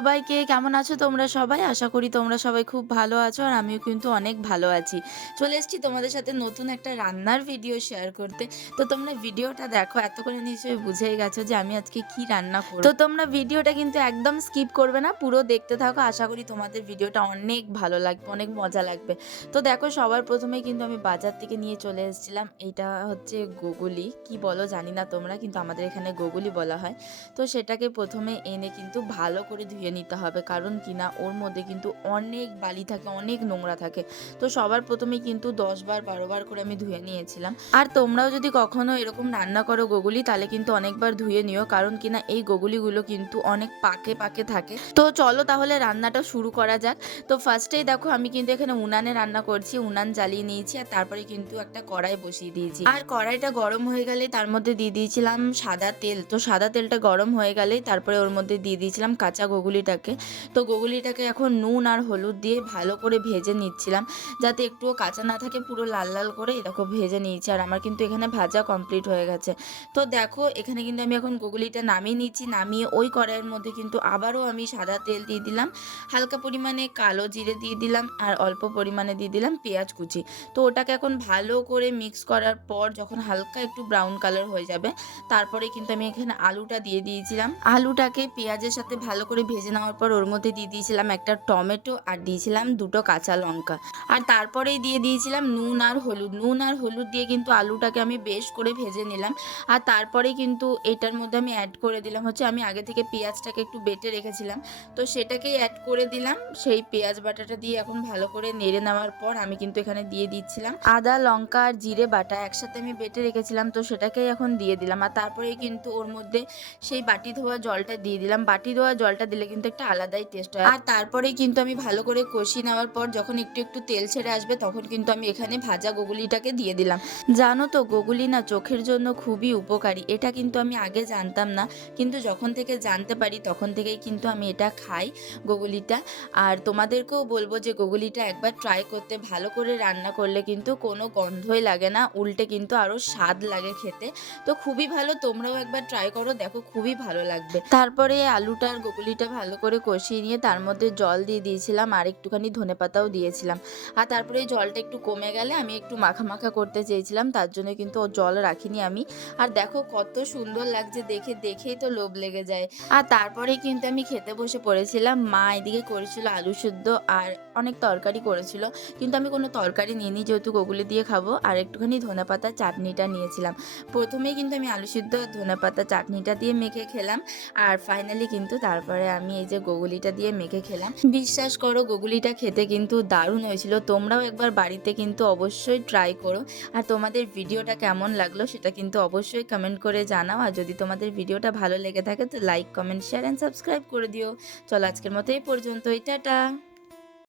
সবাইকে। কেমন আছো তোমরা সবাই? আশা করি তোমরা সবাই খুব ভালো আছো আর আমিও কিন্তু অনেক ভালো আছি। চলে এসেছি তোমাদের সাথে নতুন একটা রান্নার ভিডিও শেয়ার করতে। তো তোমরা ভিডিওটা দেখো, এতক্ষণে নিশ্চয়ই বুঝেই গেছো যে আমি আজকে কি রান্না করব। তো তোমরা ভিডিওটা কিন্তু একদম স্কিপ করবে না, পুরো দেখতে থাকো। আশা করি তোমাদের ভিডিওটা অনেক ভালো লাগবে, অনেক মজা লাগবে। তো দেখো, সবার প্রথমেই কিন্তু আমি বাজার থেকে নিয়ে চলে এসেছিলাম। এইটা হচ্ছে গোগুলি, কি বলো জানি না তোমরা, কিন্তু আমাদের এখানে গোগুলি বলা হয়। তো সেটাকে প্রথমে এনে কিন্তু ভালো করে ধুয়ে নিতে হবে, কারণ কিনা ওর মধ্যে কিন্তু অনেক বালি থাকে, অনেক নোংরা থাকে। তো সবার প্রথমে কিন্তু 10 বার 12 বার করে আমি ধুয়ে নিয়েছিলাম। আর তোমরাও যদি কখনো এরকম রান্না করো গোগুলি, তাহলে কিন্তু অনেকবার ধুয়ে নিও, কারণ কিনা এই গোগুলিগুলো কিন্তু অনেক পাকে পাকে থাকে। তো চলো তাহলে রান্নাটা শুরু করা যাক। তো ফার্স্টেই দেখো, আমি কিন্তু এখানে উনানে রান্না করছি, উনান জ্বালিয়ে নিয়েছি আর তারপরে কিন্তু একটা কড়াই বসিয়ে দিয়েছি। আর কড়াইটা গরম হয়ে গেলে তার মধ্যে দিয়ে দিয়েছিলাম সাদা তেল। তো সাদা তেলটা গরম হয়ে গেলেই তারপরে ওর মধ্যে দিয়ে দিয়েছিলাম কাঁচা গোগুলিটাকে। তো গোগুলিটাকে এখন নুন আর হলুদ দিয়ে ভালো করে ভেজে নিচ্ছিলাম, যাতে একটুও কাঁচা না থাকে। পুরো লাল লাল করে দেখো ভেজে নিয়েছি, আর আমার কিন্তু এখানে ভাজা কমপ্লিট হয়ে গেছে। তো দেখো, এখানে কিন্তু আমি এখন গোগুলিটা নামিয়ে নিচ্ছি। নামিয়ে ওই কড়াইয়ের মধ্যে কিন্তু আবারও আমি সাদা তেল দিয়ে দিলাম, হালকা পরিমাণে কালো জিরে দিয়ে দিলাম, আর অল্প পরিমাণে দিয়ে দিলাম পেঁয়াজ কুচি। তো ওটাকে এখন ভালো করে মিক্স করার পর যখন হালকা একটু ব্রাউন কালার হয়ে যাবে, তারপরে কিন্তু আমি এখানে আলুটা দিয়ে দিয়েছিলাম। আলুটাকে পেঁয়াজের সাথে ভালো করে ভেজে নেওয়ার পর ওর মধ্যে দিয়ে দিয়েছিলাম একটা টমেটো, আর দিয়েছিলাম 2টো কাঁচা লঙ্কা। আর তারপরেই দিয়ে দিয়েছিলাম নুন আর হলুদ। নুন আর হলুদ দিয়ে কিন্তু আলুটাকে আমি বেশ করে ভেজে নিলাম। আর তারপরেই কিন্তু এটার মধ্যে আমি অ্যাড করে দিলাম হচ্ছে, আমি আগে থেকে পেঁয়াজটাকে একটু বেটে রেখেছিলাম, তো সেটাকেই অ্যাড করে দিলাম। সেই পেঁয়াজ বাটাটা দিয়ে এখন ভালো করে নেড়ে নেওয়ার পর আমি কিন্তু এখানে দিয়ে দিচ্ছিলাম আদা লঙ্কা আর জিরে বাটা, একসাথে আমি বেটে রেখেছিলাম, তো সেটাকেই এখন দিয়ে দিলাম। আর তারপরেই কিন্তু ওর মধ্যে সেই বাটি ধোয়া জলটা দিয়ে দিলাম। বাটি ধোয়া জলটা দিলে কিন্তু একটা আলাদাই টেস্ট হয়। আর তারপরেই কিন্তু আমি ভালো করে কষিয়ে নেওয়ার পর যখন একটু একটু তেল ছেড়ে আসবে, তখন কিন্তু আমি এখানে ভাজা গোগুলিটাকে দিয়ে দিলাম। জানো তো, গোগুলি না চোখের জন্য খুবই উপকারী। এটা কিন্তু আমি আগে জানতাম না, কিন্তু যখন থেকে জানতে পারি তখন থেকেই কিন্তু আমি এটা খাই, গোগুলিটা। আর তোমাদেরকেও বলবো যে গোগুলিটা একবার ট্রাই করতে। ভালো করে রান্না করলে কিন্তু কোনো গন্ধই লাগে না, উল্টে কিন্তু আরও স্বাদ লাগে খেতে। তো খুবই ভালো, তোমরাও একবার ট্রাই করো, দেখো খুবই ভালো লাগবে। তারপরে আলুটা আর গোগুলিটা ভালো করে কষিয়ে নিয়ে তার মধ্যে জল দিয়ে দিয়েছিলাম, আর একটুখানি ধনেপাতাও দিয়েছিলাম। আর তারপরে এই জলটা একটু কমে গেলে আমি একটু মাখা মাখা করতে চেয়েছিলাম, তার জন্য কিন্তু ও জল রাখিনি আমি। আর দেখো কত সুন্দর লাগছে দেখে, দেখেই তো লোভ লেগে যায়। আর তারপরে কিন্তু আমি খেতে বসে পড়েছিলাম। মা এদিকে করেছিল আলু সেদ্ধ আর অনেক তরকারি করেছিল, কিন্তু আমি কোনো তরকারি নিইনি, যেহেতু গোগুলি দিয়ে খাবো। আর একটুখানি ধনেপাতার চাটনিটা নিয়েছিলাম। প্রথমেই কিন্তু আমি আলু সিদ্ধ ধনেপাতা চাটনিটা দিয়ে মেখে খেলাম, আর ফাইনালি কিন্তু তারপরে আমি এই যে গোগুলিটা দিয়ে মেখে খেলাম। বিশ্বাস করো, গোগুলিটা খেতে কিন্তু দারুণ হয়েছিল। তোমরাও একবার বাড়িতে কিন্তু অবশ্যই ট্রাই করো। আর তোমাদের ভিডিওটা কেমন লাগলো সেটা কিন্তু অবশ্যই কমেন্ট করে জানাও। আর যদি তোমাদের ভিডিওটা ভালো লেগে থাকে তো like comment share and subscribe করে দিও। চলো আজকের মতো এই পর্যন্তই, টাটা।